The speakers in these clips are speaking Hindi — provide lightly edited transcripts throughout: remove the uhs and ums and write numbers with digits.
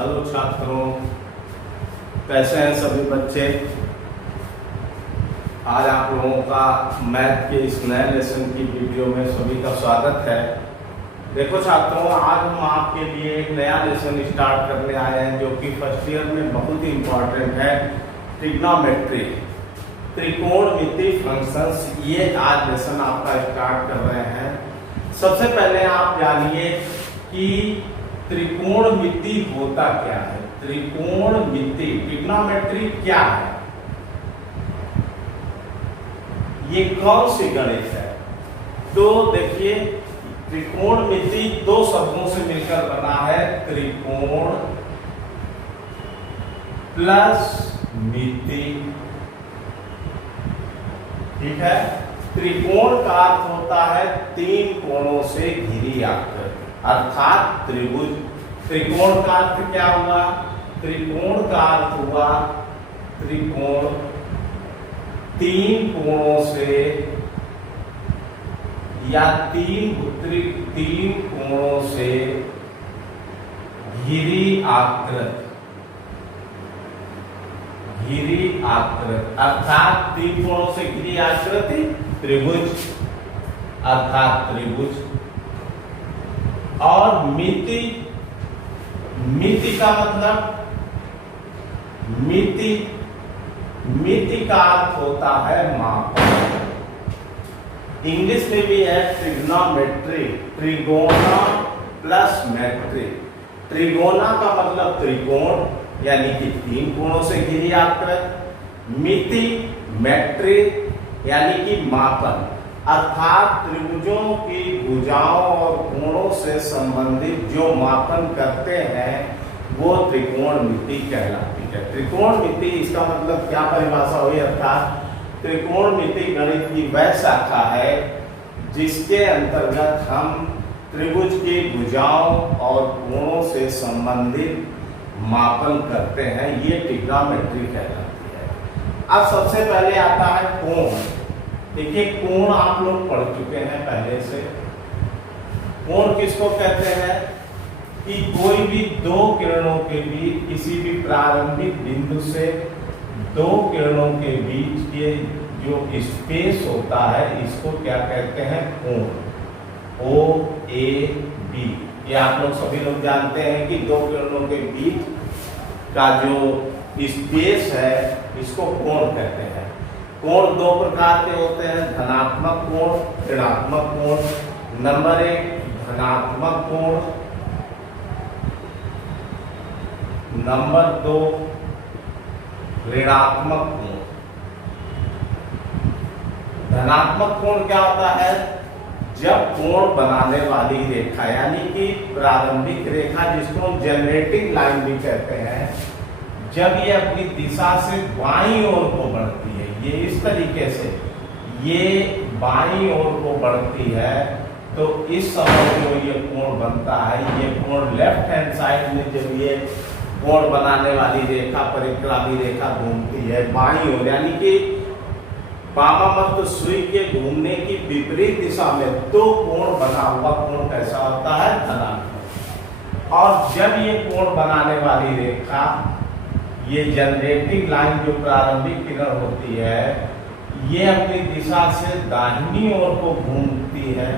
हेलो छात्रों, कैसे हैं सभी बच्चे। आज आप लोगों का मैथ के इस नए लेसन की वीडियो में सभी का स्वागत है। देखो छात्रों, आज हम आपके लिए एक नया लेसन स्टार्ट करने आए हैं जो कि फर्स्ट ईयर में बहुत ही इम्पोर्टेंट है, ट्रिग्नोमेट्री, त्रिकोणमिति फंक्शंस। ये आज लेसन आपका स्टार्ट कर रहे हैं। सबसे पहले आप जानिए कि त्रिकोणमिति होता क्या है। त्रिकोणमिति, ट्रिग्नोमेट्री क्या है, ये कौन सी गणित है। तो देखिए, त्रिकोणमिति दो शब्दों से मिलकर बना है, त्रिकोण प्लस मिति। ठीक है। त्रिकोण का अर्थ होता है तीन कोणों से घिरी आकृति, अर्थात त्रिभुज। त्रिकोण का अर्थ क्या हुआ? त्रिकोण का अर्थ हुआ त्रिकोण तीन कोणों से या तीन कोणों से घिरी आकृति, अर्थात तीन कोणों से घिरी आकृति त्रिभुज, अर्थात त्रिभुज। और मिति, मिति का मतलब, मिति का अर्थ होता है मापन। इंग्लिश में भी है ट्रिग्नोमेट्री, त्रिगोना प्लस मेट्री। त्रिगोना का मतलब त्रिकोण यानी कि तीन कोणों से घिरी आकृति, मिति मेट्री यानी कि मापन, अर्थात त्रिभुजों की भुजाओं और कोणों से संबंधित जो मापन करते हैं वो त्रिकोणमिति कहलाती है। त्रिकोणमिति, इसका मतलब क्या परिभाषा हुई, अर्थात त्रिकोणमिति गणित की वह शाखा है जिसके अंतर्गत हम त्रिभुज की भुजाओं और कोणों से संबंधित मापन करते हैं, ये ट्रिग्नोमेट्री कहलाती है। अब सबसे पहले आता है कोण। देखिए, कोण आप लोग पढ़ चुके हैं पहले से। कोण किसको कहते हैं कि कोई भी दो किरणों के बीच, किसी भी प्रारंभिक बिंदु से दो किरणों के बीच के जो स्पेस होता है इसको क्या कहते हैं? कोण, ओ ए बी। ये आप लोग सभी लोग जानते हैं कि दो किरणों के बीच का जो स्पेस है इसको कोण कहते हैं। कोण दो प्रकार के होते हैं, धनात्मक कोण, ऋणात्मक कोण। नंबर एक, धनात्मक कोण। नंबर दो, ऋणात्मक कोण। धनात्मक कोण क्या होता है? जब कोण बनाने वाली रेखा यानी कि प्रारंभिक रेखा, जिसको हम जनरेटिंग लाइन भी कहते हैं, जब ये अपनी दिशा से बाईं ओर को बढ़ती है, ये इस तरीके से ये बाईं ओर को बढ़ती है, तो इस समय जो ये कोण बनता है, ये कोण लेफ्ट हैंड साइड में जब ये कोण बनाने वाली रेखा, परिक्रामी रेखा घूमती है बाईं ओर, यानी कि वामावर्त सुई के घूमने की विपरीत दिशा में, तो कोण बना हुआ कोण कैसा होता है? धनात्मक। और जब ये कोण बनाने वाली रेखा, ये जनरेटिंग लाइन जो प्रारंभिक किरण होती है, ये अपनी दिशा से दाहिनी ओर को घूमती है,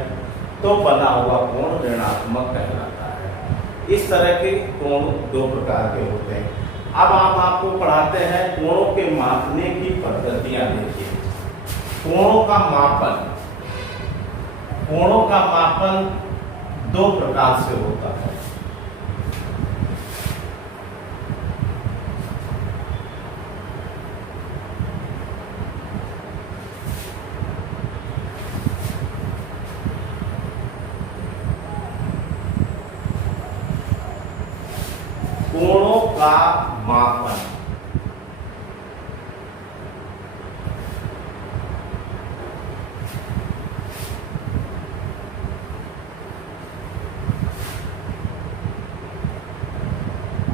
तो बना हुआ कोण ऋणात्मक कहलाता है। इस तरह के कोण दो प्रकार के होते हैं। अब आप आपको पढ़ाते हैं कोणों के मापने की पद्धतियां। देखिए, कोणों का मापन, कोणों का मापन दो प्रकार से होता है। कोणों का मापन,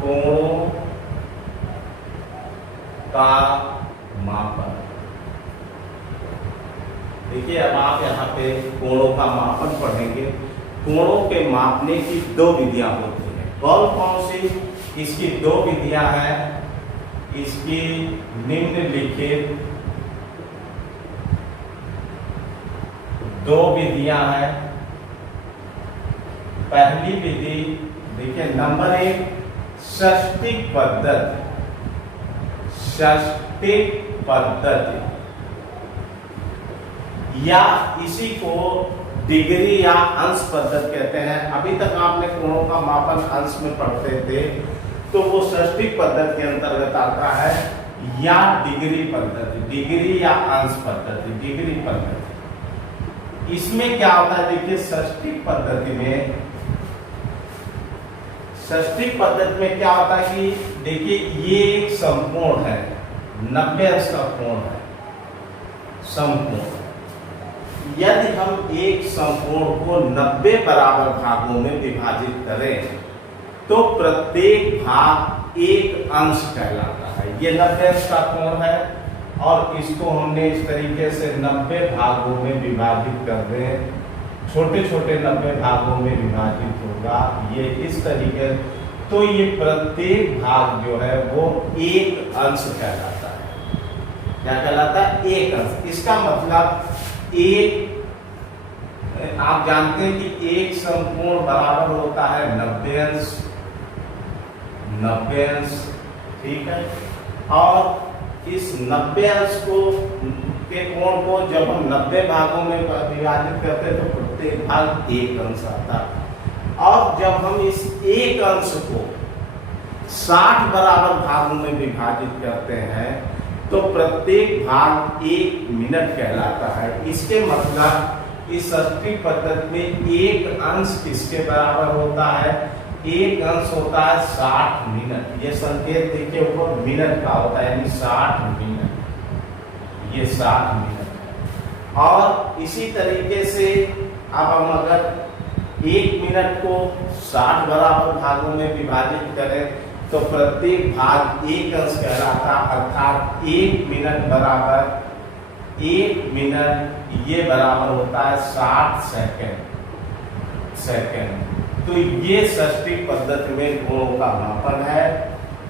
कोणों का मापन। देखिए, अब आप यहाँ पे कोणों का मापन पढ़ेंगे। कोणों के मापने की दो विधियां होती हैं। कौन कौन सी? इसकी दो विधियां हैं। इसकी निम्नलिखित दो विधियां हैं। पहली विधि देखिए, नंबर 1 षष्टिक पद्धति। षष्टिक पद्धति या इसी को डिग्री या अंश पद्धति कहते हैं। अभी तक आपने कोणों का मापन अंश में पढ़ते थे, तो वो षष्टिक पद्धति के अंतर्गत आता है, या डिग्री पद्धति, डिग्री या अंश पद्धति, डिग्री पद्धति। इसमें क्या होता है, देखिए षष्टिक पद्धति में क्या होता है कि देखिए ये एक समकोण है, 90 अंश का कोण है, समकोण। यदि हम एक समकोण को 90 बराबर भागों में विभाजित करें तो प्रत्येक भाग एक अंश कहलाता है। ये 90 अंश का कोण है और इसको हमने इस तरीके से 90 भागों में विभाजित कर दें, छोटे छोटे 90 भागों में विभाजित होगा ये इस तरीके, तो ये प्रत्येक भाग जो है वो एक अंश कहलाता है। क्या कहलाता है? एक अंश। इसका मतलब एक, आप जानते हैं कि एक समकोण बराबर होता है 90 अंश, 90 अंश, ठीक है। और इस 90 अंश के कोण को जब हम 90 भागों में विभाजित करते हैं तो प्रत्येक भाग एक अंश आता है। और जब हम इस एक अंश को 60 बराबर भागों में विभाजित करते हैं तो प्रत्येक भाग 1 मिनट कहलाता है। इसके मतलब इस षष्टिक पद्धति में एक अंश किसके बराबर होता है? एक अंश होता है 60 मिनट। ये संकेत देखिए ऊपर मिनट का होता है, यानी 60 मिनट, ये 60 मिनट। और इसी तरीके से अब हम अगर 1 मिनट को 60 बराबर भागों में विभाजित करें तो प्रत्येक भाग एक अंश कहलाता, अर्थात 1 मिनट बराबर 1 मिनट ये बराबर होता है 60 सेकेंड। तो ये षष्टिक पद्धति में कोणों का मापन है।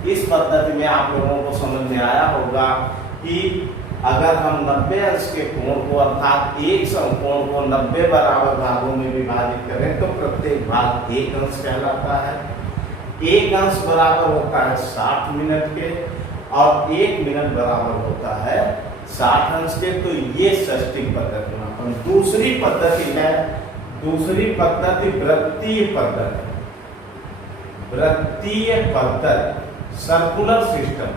इस पद्धति में आप लोगों को समझ में आया होगा कि अगर हम 90 अंश के कोण को अर्थात एक समकोण को 90 बराबर भागों में विभाजित करें तो प्रत्येक भाग एक अंश कहलाता है। एक अंश बराबर होता है 60 मिनट के और 1 मिनट बराबर होता है 60 अंश के। तो ये षष्टिक पद्धति मापन। दूसरी पद्धति है, दूसरी पद्धति वृत्तीय पद्धति। वृत्तीय पद्धति, सर्कुलर सिस्टम।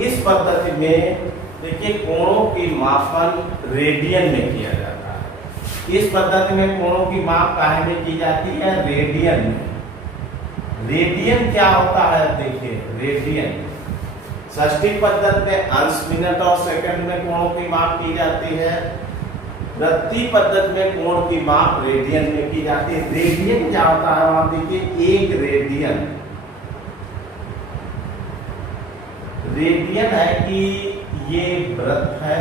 इस पद्धति में देखिए कोणों की मापन रेडियन में किया जाता है। इस पद्धति में कोणों की माप काहे में की जाती है? रेडियन में। रेडियन क्या होता है? देखिए रेडियन षष्टिक पद्धति में अंश, मिनट और सेकंड में कोणों की माप की जाती है। वृत्तीय पद्धति में कोण की माप रेडियन में की जाती है। रेडियन क्या होता है? आप देखिए एक रेडियन, रेडियन है कि ये वृत्त है,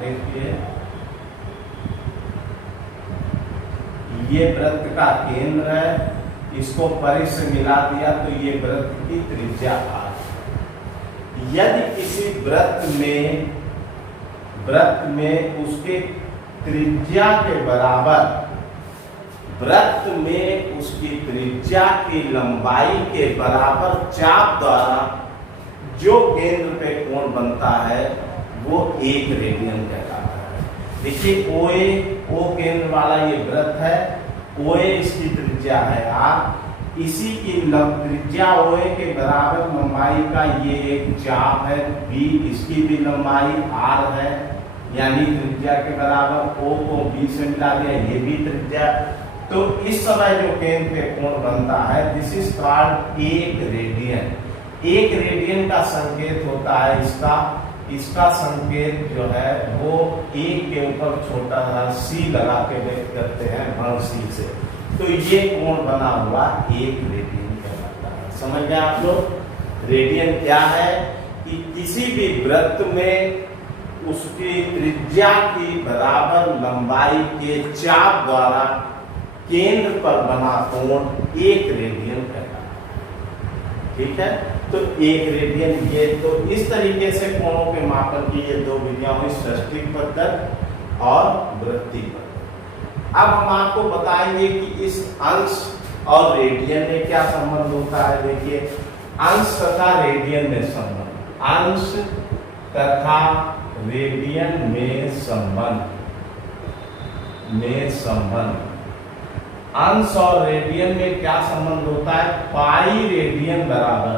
देखिए ये वृत्त का केंद्र है, इसको परिध से मिला दिया तो ये वृत्त की त्रिज्या R। यदि किसी वृत्त में उसके त्रिज्या के बराबर, वृत्त में उसकी त्रिज्या की लंबाई के बराबर चाप द्वारा जो केंद्र पे कोण बनता है वो 1 रेडियन कहलाता है। देखिए OA, O केंद्र वाला ये वृत्त है, OA इसकी त्रिज्या है R, इसी की त्रिज्या OA के बराबर लंबाई का ये एक चाप है B, इसकी भी लंबाई R है, यानी त्रिज्या के बराबर O को B से मिला दिया, ये भी त्रिज्या। तो इस समय जो केंद्र पे कोण बनता है this is called 1 radian. 1 radian का संकेत होता है इसका संकेत जो है वो 1 के ऊपर छोटा सा C लगा के व्यक्त करते हैं, भर C से। तो ये कोण बना हुआ 1 रेडियन कहलाता है। समझ गए आप लोग? रेडियन क्या है कि किसी भी वृत्त में उसकी त्रिज्या की बराबर लंबाई के चाप द्वारा केंद्र पर बना कोण 1 रेडियन कहलाता है। ठीक है, तो 1 रेडियन ये, तो इस तरीके से कोणों के मापन की ये दो विधियां हुई, सृष्टिक पद्धत और वृत्तीय पद्धत। अब हम आपको बताएंगे कि इस अंश और रेडियन में क्या संबंध होता है। देखिए, अंश तथा रेडियन में संबंध, अंश तथा रेडियन में संबंध, अंश और रेडियन में क्या संबंध होता है। पाई रेडियन बराबर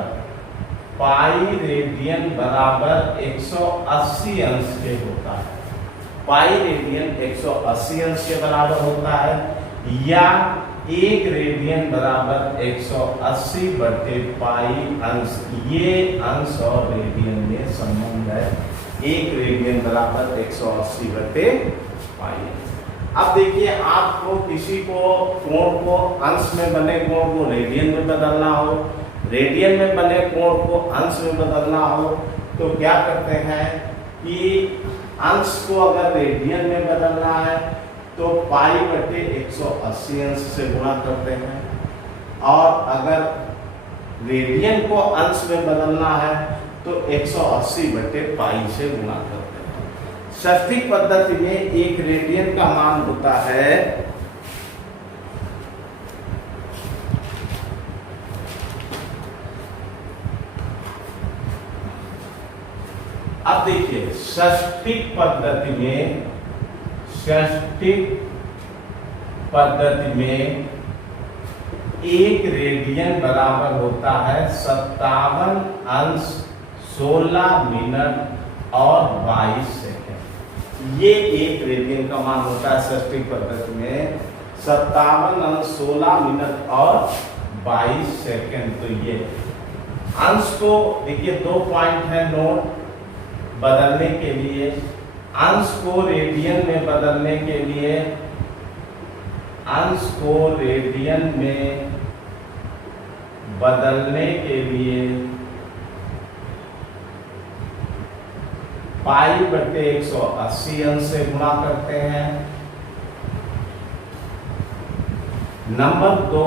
180 अंश के होता है। पाई रेडियन 180 अंश के बराबर होता है, या 1 रेडियन बराबर 180 बटे पाई अंश। ये अंश और रेडियन में संबंध है, 1 रेडियन बराबर 180 बटे पाई। अब देखिए, आपको किसी को कोण को, अंश में बने कोण को रेडियन में बदलना हो, रेडियन में बने कोण को अंश में बदलना हो, तो क्या करते हैं कि अंश को अगर रेडियन में बदलना है तो पाई बटे 180 अंश से गुणा करते हैं, और अगर रेडियन को अंश में बदलना है तो 180 बटे पाई से गुणा करते हैं। सृष्टिक पद्धति में 1 रेडियन का मान होता है अब देखिए, सृष्टिक पद्धति में 1 रेडियन बराबर होता है 57 अंश 16 मिनट और 22 सेकेंड। ये 1 रेडियन का मान होता है सृष्टिक पद्धति में 57 अंश 16 मिनट और 22 सेकेंड। तो ये अंश को देखिए, 2 पॉइंट है नोट बदलने के लिए। अंश को रेडियन में बदलने के लिए, अंश को रेडियन में बदलने के लिए पाई बटे 180 अंश से गुणा करते हैं। नंबर 2,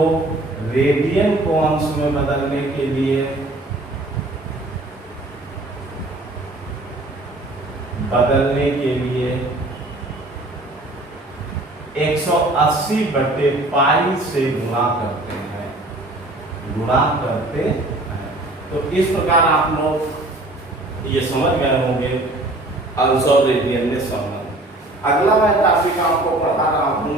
रेडियन को अंश में बदलने के लिए बदलने 180 बटे पाई से गुणा करते हैं, तो इस प्रकार आप लोग ये समझ गए होंगे अंश और रेडियन में संबंध। अगला मैं टॉपिक आपको पढ़ा रहा हूं,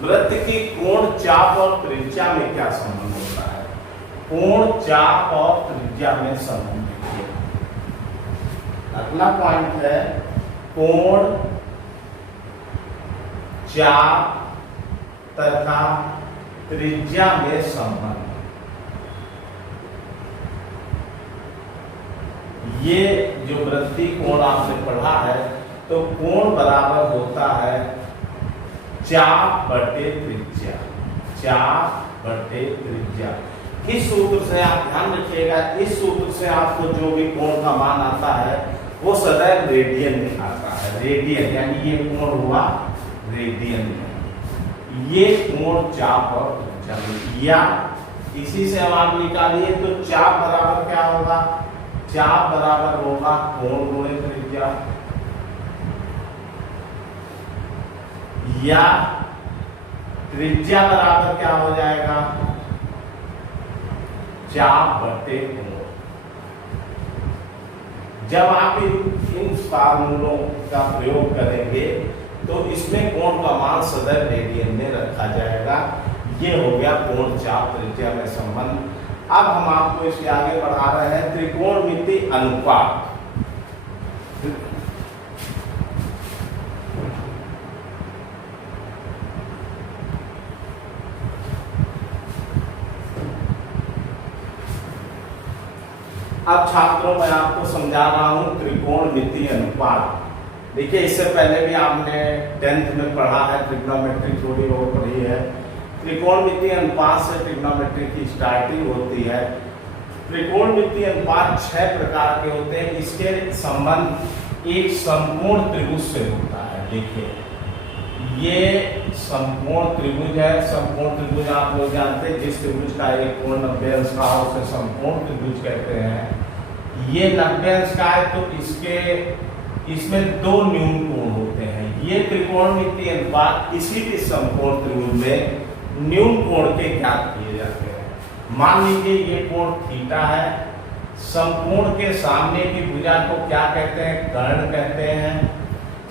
वृत्त की कोण, चाप और त्रिज्या में क्या संबंध होता है। कोण, चाप और त्रिज्या में संबंध। अगला पॉइंट है कोण, चाप तथा त्रिज्या में संबंध। ये जो वृत्तीय कोण आपने पढ़ा है, तो कोण बराबर होता है चाप बटे त्रिज्या, चाप बटे त्रिज्या। इस सूत्र से आप ध्यान रखिएगा, इस सूत्र से आपको जो भी कोण का मान आता है वो सदैव रेडियन में आता है। रेडियन यानी ये कोण हुआ रेडियन में, ये कोण चाप और त्रिज्या में। या इसी से हम आप निकालिए तो चाप बराबर क्या होगा, चाप बराबर होगा कोण गुणे त्रिज्या, या त्रिज्या बराबर क्या हो जाएगा, चाप बटे कोण। जब आप इन फार्मूलों का प्रयोग करेंगे तो इसमें कोण का मान सदैव रेडियन में रखा जाएगा। ये हो गया कोण, चाप, त्रिज्या में संबंध। अब हम आपको इसके आगे बढ़ा रहे हैं त्रिकोणमिति अनुपात। अब छात्रों मैं आपको समझा रहा हूं त्रिकोणमिति अनुपात। देखिए, इससे पहले भी आपने 10th में पढ़ा है, ट्रिग्नोमेट्री थोड़ी और पढ़ी है। त्रिकोणमिति अनुपात से ट्रिग्नोमेट्री की स्टार्टिंग होती है। त्रिकोणमिति अनुपात 6 प्रकार के होते हैं। इसके संबंध एक संपूर्ण त्रिभुज से होता है। देखिए, ये समकोण त्रिभुज है। समकोण त्रिभुज आप लोग जानते हैं, जिस त्रिभुज का एक कोण 90 अंश का हो उसे समकोण त्रिभुज कहते हैं। ये 90 अंश का है तो इसमें दो न्यून कोण होते हैं। ये त्रिकोणमितीय अनुपात किसी भी समकोण त्रिभुज में न्यून कोण के ज्ञात किए जाते हैं। मान लीजिए ये कोण थीटा है। समकोण के सामने की भुजा को क्या कहते हैं? कर्ण कहते हैं।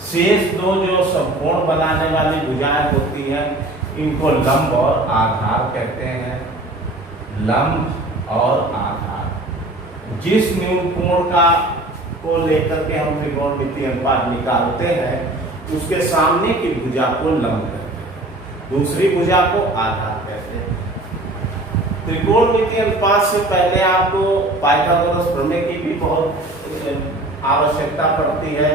शेष दो जो समकोण बनाने वाली भुजाएं होती हैं इनको लंब और आधार कहते हैं। लंब और आधार। जिस न्यून कोण को लेकर के हम त्रिकोणमितीय अनुपात निकालते हैं उसके सामने की भुजा को लंब कहते हैं, दूसरी भुजा को आधार कहते हैं। त्रिकोणमितीय अनुपात से पहले आपको पाइथागोरस प्रमेय की भी बहुत आवश्यकता पड़ती है।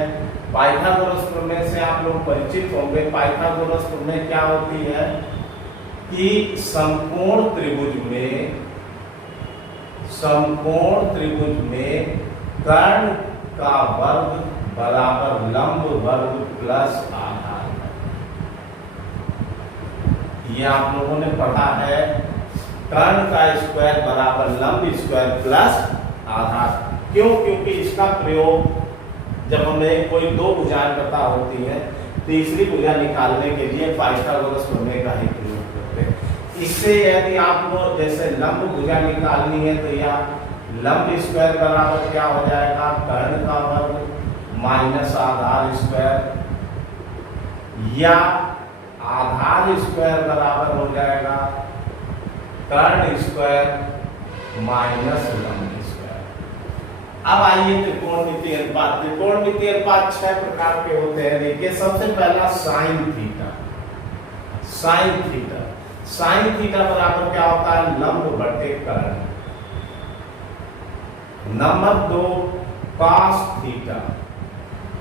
पाइथागोरस प्रमेय से आप लोग परिचित होंगे। पाइथागोरस प्रमेय क्या होती है कि समकोण त्रिभुज में कर्ण का वर्ग बराबर लंब वर्ग प्लस आधार। ये आप लोगों ने पढ़ा है। कर्ण का स्क्वायर बराबर लंब स्क्वायर प्लस आधार। क्यों? क्योंकि इसका प्रयोग जब हमें कोई दो भुजाएं पता होती है तीसरी भुजा निकालने के लिए पाइथागोरस प्रमेय का ही प्रयोग करते हैं। इससे यदि आपको जैसे लंब भुजा निकालनी है तो यह लंब स्क्वायर बराबर क्या हो जाएगा? कर्ण का वर्ग माइनस आधार स्क्वायर, या आधार स्क्वायर बराबर हो जाएगा कर्ण स्क्वायर माइनस लंब स्क्वायर। अब आइए त्रिकोणमितीय अनुपात। त्रिकोणमितीय अनुपात 6 प्रकार के होते हैं। देखिए सबसे पहला साइन थीटा। साइन थीटा बराबर क्या होता है? लंब बटे कर्ण। Number 2 cos theta.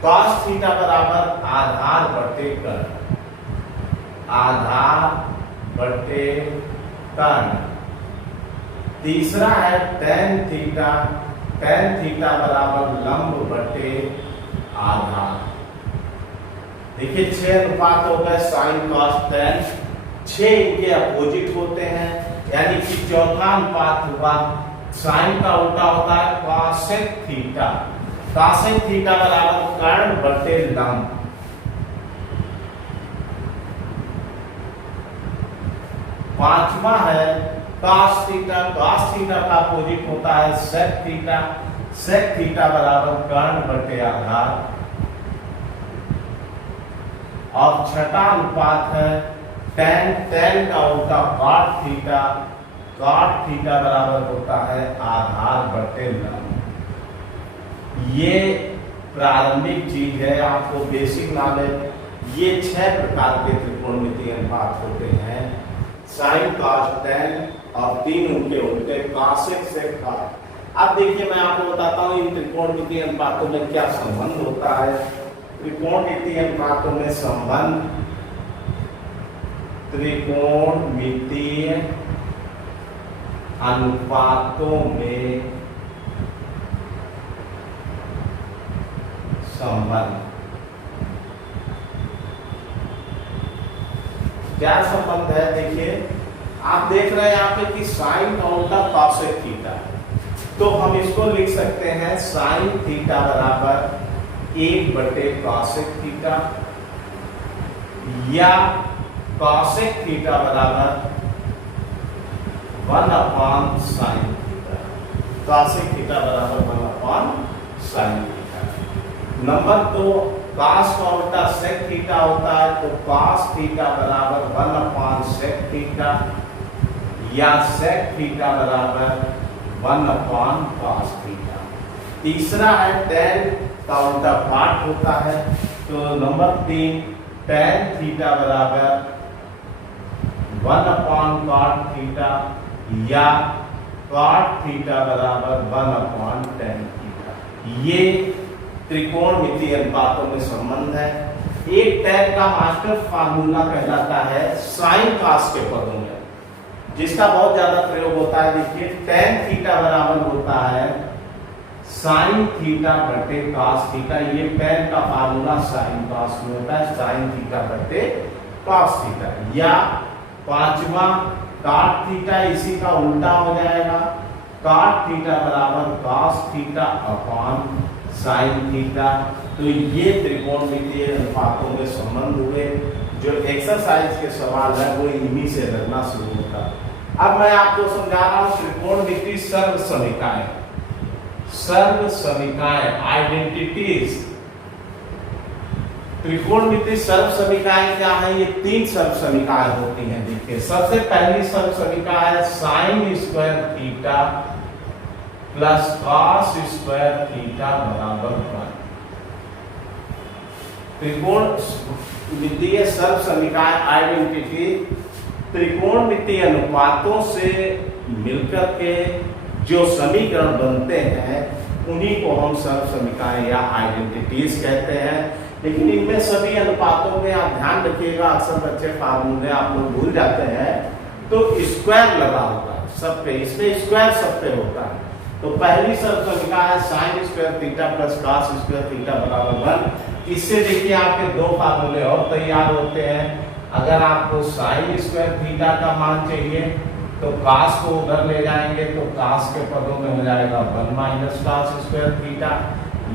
Cos theta बराबर आधार बटे कर्ण। आधार बटे कर्ण। तीसरा है टेन थीटा। टेन थीटा बराबर लंब बटे आधार। देखिए 6 अनुपात हो गए साइन कॉस टेन। 6 इनके अपोजिट होते हैं, यानी कि चौथा अनुपात हुआ साइन का उल्टा होता है कॉसेक थीटा। कॉसेक थीटा बराबर कर्ण बटे लंब। पांचवा है कॉस थीटा। कॉस थीटा का अपोजिट होता है सेक थीटा। सेक थीटा बराबर कर्ण बटे आधार। और छठा अनुपात है टेन। टेन का उल्टा कॉट थीटा। कॉट थीटा बराबर होता है आधार बटे लंब। ये प्रारंभिक चीज है, आपको बेसिक नॉलेज। ये 6 प्रकार के त्रिकोणमितीय अनुपात होते हैं। साइन कॉस टेन और 3 उनके उल्टे कॉसेक सेक कॉट। अब देखिए मैं आपको बताता हूँ इन त्रिकोणमितीय अनुपातों में क्या संबंध होता है। त्रिकोणमितीय अनुपातों में संबंध, त्रिकोणमितीय अनुपातों में संबंध। क्या संबंध है? देखिए आप देख रहे हैं यहाँ पे कि साइन का उल्टा कॉसेक थीटा है, तो हम इसको लिख सकते हैं साइन थीटा बराबर 1 बटे कॉसेक थीटा, या कॉसेक थीटा बराबर 1 upon sine theta. Cosec theta बराबर 1 upon sine theta. Number 2 cos का उल्टा सेक थीटा होता है, तो कॉस थीटा बराबर 1 अपॉन सेक थीटा, या सेक थीटा बराबर 1 अपॉन कॉस थीटा। तीसरा है टेन का उल्टा कॉट होता है, तो नंबर 3 टेन थीटा बराबर 1 अपॉन कॉट थीटा, या कॉट थीटा बराबर 1 अपॉन टेन थीटा। ये त्रिकोणमितीय अनुपातों में संबंध है। एक टाइप का मास्टर फार्मूला कहलाता है साइन कॉस के पदों में, जिसका बहुत ज्यादा प्रयोग होता है। देखिए टेन थीटा बराबर होता है साइन थीटा बटे कॉस थीटा। ये टेन का फार्मूला साइन कॉस में होता है, साइन थीटा बटे cos थीटा, या पांचवा cot थीटा इसी का उल्टा हो जाएगा, cot थीटा बराबर cos theta upon sin theta. तो ये त्रिकोणमितीय अनुपातों के संबंध हुए। जो एक्सरसाइज के सवाल है वो इन्हीं से लगना शुरू होता। अब मैं आपको समझा रहा हूं त्रिकोणमितीय सर्व समीकरण, सर्व समीकरण आइडेंटिटीज। त्रिकोणमितीय सर्व समीकरण क्या है? ये तीन सर्व समीकरण होती हैं। देखिए सबसे पहली सर्व समीकरण है sine square theta plus cos square theta बराबर 1। त्रिकोणमितीय सर्व समीकरण आइडेंटिटी त्रिकोणमितीय अनुपातों से मिलकर के जो समीकरण बनते हैं उन्हीं को हम सर्व समीकरण या आइडेंटिटीज कहते हैं। लेकिन इनमें सभी अनुपातों में आप ध्यान रखिएगा, अक्सर बच्चे फार्मूले आप लोग भूल जाते हैं, तो स्क्वायर लगा होता है सब पे, इसमें स्क्वायर सब पे होता है। तो पहली सर्व समीकरण है sine square theta plus cos square theta बराबर 1। इससे देखिए आपके दो फार्मूले और तैयार होते हैं। अगर आपको साइन स्क्वायर थीटा का मान चाहिए तो cos को उधर ले जाएंगे तो cos के पदों में हो जाएगा 1 माइनस cos स्क्वायर थीटा,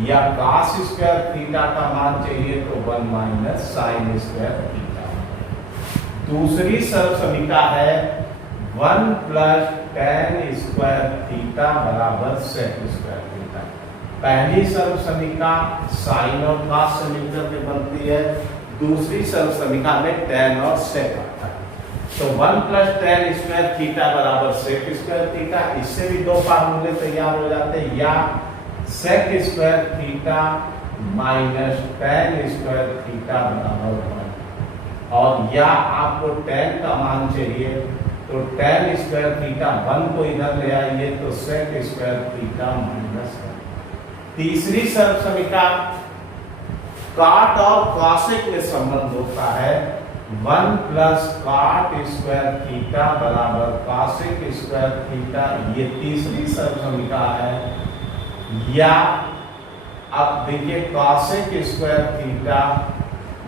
या cos स्क्वायर थीटा का मान चाहिए तो 1 माइनस साइन स्क्वायर थीटा। दूसरी सर्व समीकरण है 1 प्लस tan स्क्वायर थीटा बराबर sec स्क्वायर थीटा। पहली सर्व समीकरण साइन और cos से मिलकर के बनती है, दूसरी सर्व समीकरण में tan और sec आता है। तो 1 प्लस tan स्क्वायर थीटा बराबर sec स्क्वायर थीटा, इससे भी दो फार्मूले तैयार हो जाते हैं, या sec square theta minus tan square theta बराबर 1। और या आपको tan का मान चाहिए तो tan स्क्वायर थीटा 1 को इधर ले आइए तो sec स्क्वायर थीटा माइनस 1। तीसरी सर्व समीकरण cot और cosec में संबंध होता है, 1 प्लस cot स्क्वायर थीटा बराबर cosec स्क्वायर थीटा, ये तीसरी सर्व समीकरण है। या अब देखिए cosec square theta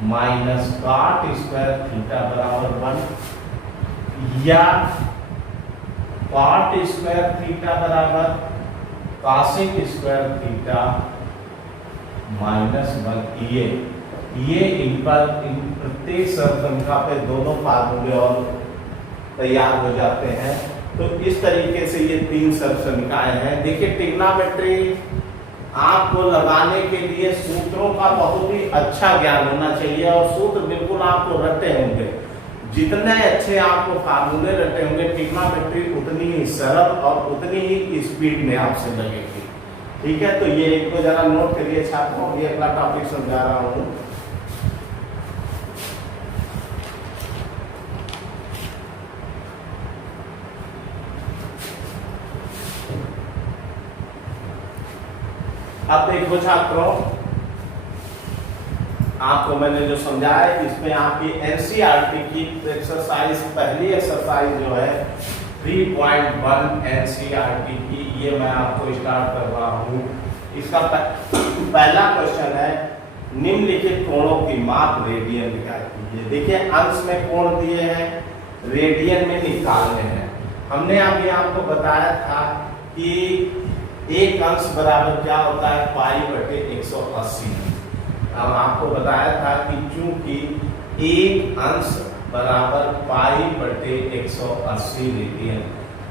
minus cot square theta बराबर 1, या cot स्क्वायर थीटा बराबर cosec स्क्वायर थीटा माइनस 1। ये इन प्रत्येक सर्व समीकरण पे दोनों फार्मूले और तैयार हो जाते हैं। तो इस तरीके से ये तीन सर्व समीकरण हैं। देखिए ट्रिग्नोमेट्री आपको लगाने के लिए सूत्रों का बहुत ही अच्छा ज्ञान होना चाहिए, और सूत्र बिल्कुल आपको रटे होंगे। जितने अच्छे आपको फार्मूले रटे होंगे ट्रिग्नोमेट्री उतनी ही सरल और उतनी ही स्पीड में आपसे लगेगी। ठीक है, तो ये एक को जरा नोट करिए छात्रों, ये अगला टॉपिक समझा रहा हूँ। अब देखो छात्रों, आपको मैंने जो समझाया इसमें आपकी एनसीईआरटी की एक्सरसाइज, पहली एक्सरसाइज जो है 3.1 एनसीईआरटी की, ये मैं आपको स्टार्ट कर रहा हूँ। इसका पहला क्वेश्चन है निम्नलिखित कोणों की माप रेडियन निकाल कीजिए। देखिए अंश में कोण दिए हैं, रेडियन में निकालने हैं। हमने अभी आपको बताया था कि एक अंश बराबर क्या होता है, पाई बटे 180। अब आपको बताया था कि चूंकि एक अंश बराबर पाई बटे 180 रेडियन,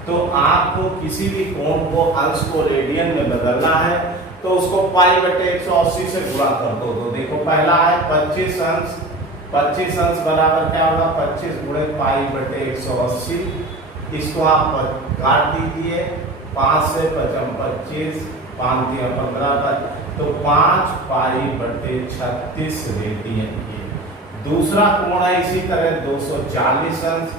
तो आपको किसी भी कोण को अंश को रेडियन में बदलना है तो उसको पाई बटे 180 से गुणा कर दो। तो देखो पहला है 25 अंश, 25 अंश बराबर क्या होगा, 25 गुणे पाई बटे 180। इसको आप काट दीजिए, 5 से 25, 5 दिया 15, तो 5 पाई बटे 36 रेडियन की। दूसरा कोण है इसी तरह 240 अंश,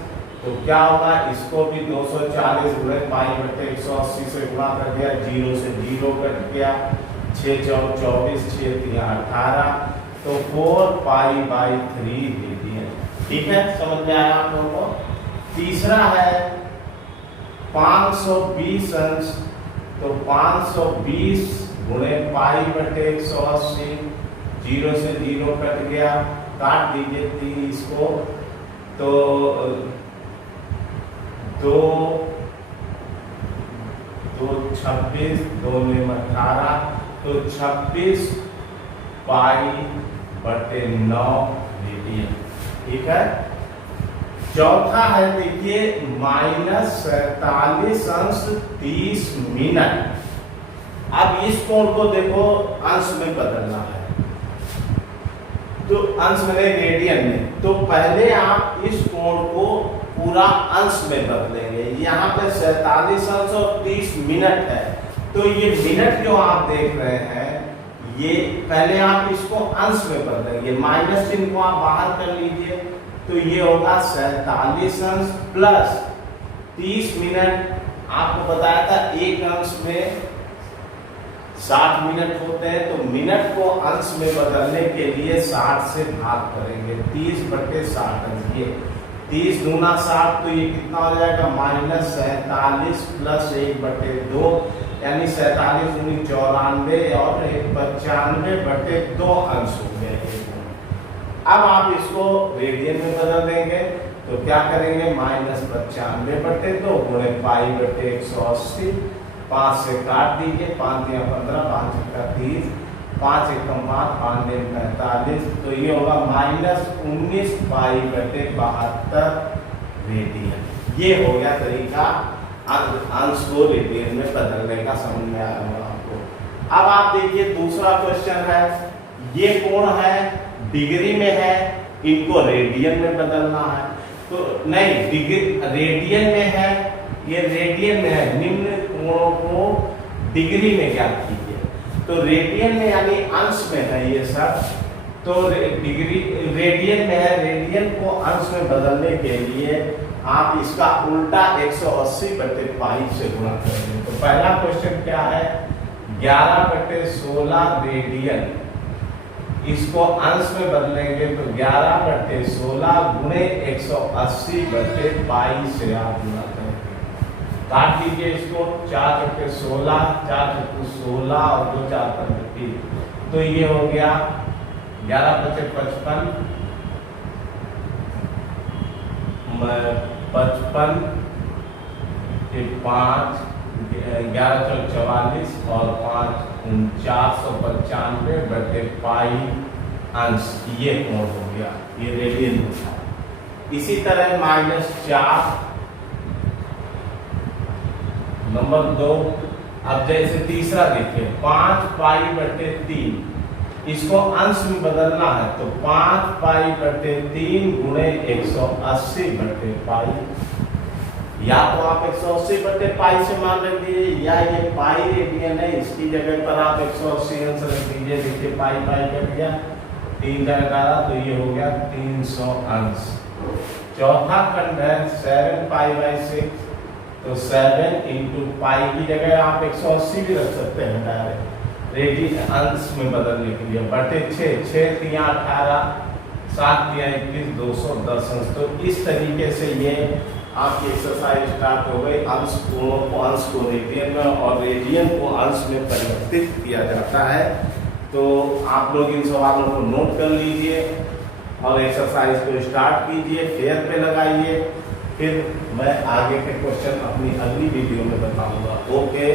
तो क्या होगा, इसको भी 240 गुणे पाई बटे 180 से गुणा कर दिया, 0 से 0 कट गया, 6 चौक 24, 6 दिया 18, तो 4 पाई बाई 3 रेडियन। ठीक है, समझ में आया आप लोगों को। तीसरा है 520 अंश, तो 520 गुणे पाई बटे 180, 0 से 0 कट गया, काट दीजिए 3, इसको तो 2 26, 2 में 18, तो 26 पाई बटे 9 रेडियन। ठीक है। चौथा है देखिए -47 ° 30'। अब इस कोण को देखो अंश में बदलना है, तो अंश में नहीं रेडियन में। तो पहले आप इस कोण को पूरा अंश में बदलेंगे। यहाँ पे 47 अंश और 30 मिनट है, तो ये मिनट जो आप देख रहे हैं, ये पहले आप इसको अंश में बदलेंगे। माइनस चिन्ह को आप बाहर कर लीजिए, तो ये होगा 47 अंश प्लस 30 मिनट। आपको बताया था एक अंश में 60 मिनट होते हैं, तो मिनट को अंश में बदलने के लिए 60 से भाग करेंगे। 30 बटे 60 अंश, ये 30 दूना 60, तो ये कितना हो जाएगा -47 प्लस 1/2, यानी 47 दूनी 94 और 95 बटे 2 अंश हो गए। अब आप इसको रेडियन में बदल देंगे, तो क्या करेंगे -95 बटे 2 गुणे पाई बटे 180। 5 से काट दीजिए, 5 या 15, 5 का 30, 5 एकम 5, 5 में 45, तो ये होगा -19 पाई बटे 72 रेडियन। ये हो गया तरीका अंश को रेडियन में बदलने का। समझ में आया होगा आपको। अब आप देखिए दूसरा क्वेश्चन है, ये कोण है डिग्री में है, इनको रेडियन में बदलना है। तो नहीं, डिग्री रेडियन में है, ये रेडियन में है, निम्न कोणों को डिग्री में ज्ञात कीजिए। तो रेडियन में यानी अंश में है ये सब, तो डिग्री रेडियन में है, रेडियन को अंश में बदलने के लिए आप इसका उल्टा 180 बटे पाई से गुणा करेंगे। तो पहला क्वेश्चन क्या है, 11/16 रेडियन, इसको अंश में बदलेंगे तो 11/16 गुणे 180 बटे पाई से आप गुणा करेंगे। काट लीजिए इसको, 4/16, 4×16 और 2 4 25, तो ये हो गया 11/55, 55 के 5, 11×44 और 5 495 बटे पाई अंश, ये कोण हो गया, ये रेडियन होता है। इसी तरह -4 नंबर 2। अब जैसे तीसरा देखिए 5 पाई बटे 3, इसको अंश में बदलना है, तो 5 पाई बटे 3 गुणे 180 बटे पाई। या तो आप 180 बटे पाई से मान रख दीजिए, या ये पाई रेडियन है, इसकी जगह पर आप 180 अंश रख दीजिए। देखिए पाई पाई कट गया, 3 का 11, तो ये हो गया 300 अंश। चौथा खंड है 7 पाई/6, तो 7 इंटू पाई की जगह आप 180 भी रख सकते हैं डायरेक्ट, रेडियन अंश में बदलने के लिए, बटे 6, 6 × 18, 7 × 21, 210 अंश। तो इस तरीके से ये आपकी एक्सरसाइज स्टार्ट हो गई। अंश कोणों को अंश को रेडियन में और रेडियन को अंश में परिवर्तित किया जाता है। तो आप लोग इन सवालों को नोट कर लीजिए और एक्सरसाइज को स्टार्ट कीजिए, फेयर पे लगाइए। फिर मैं आगे के क्वेश्चन अपनी अगली वीडियो में बताऊंगा। ओके।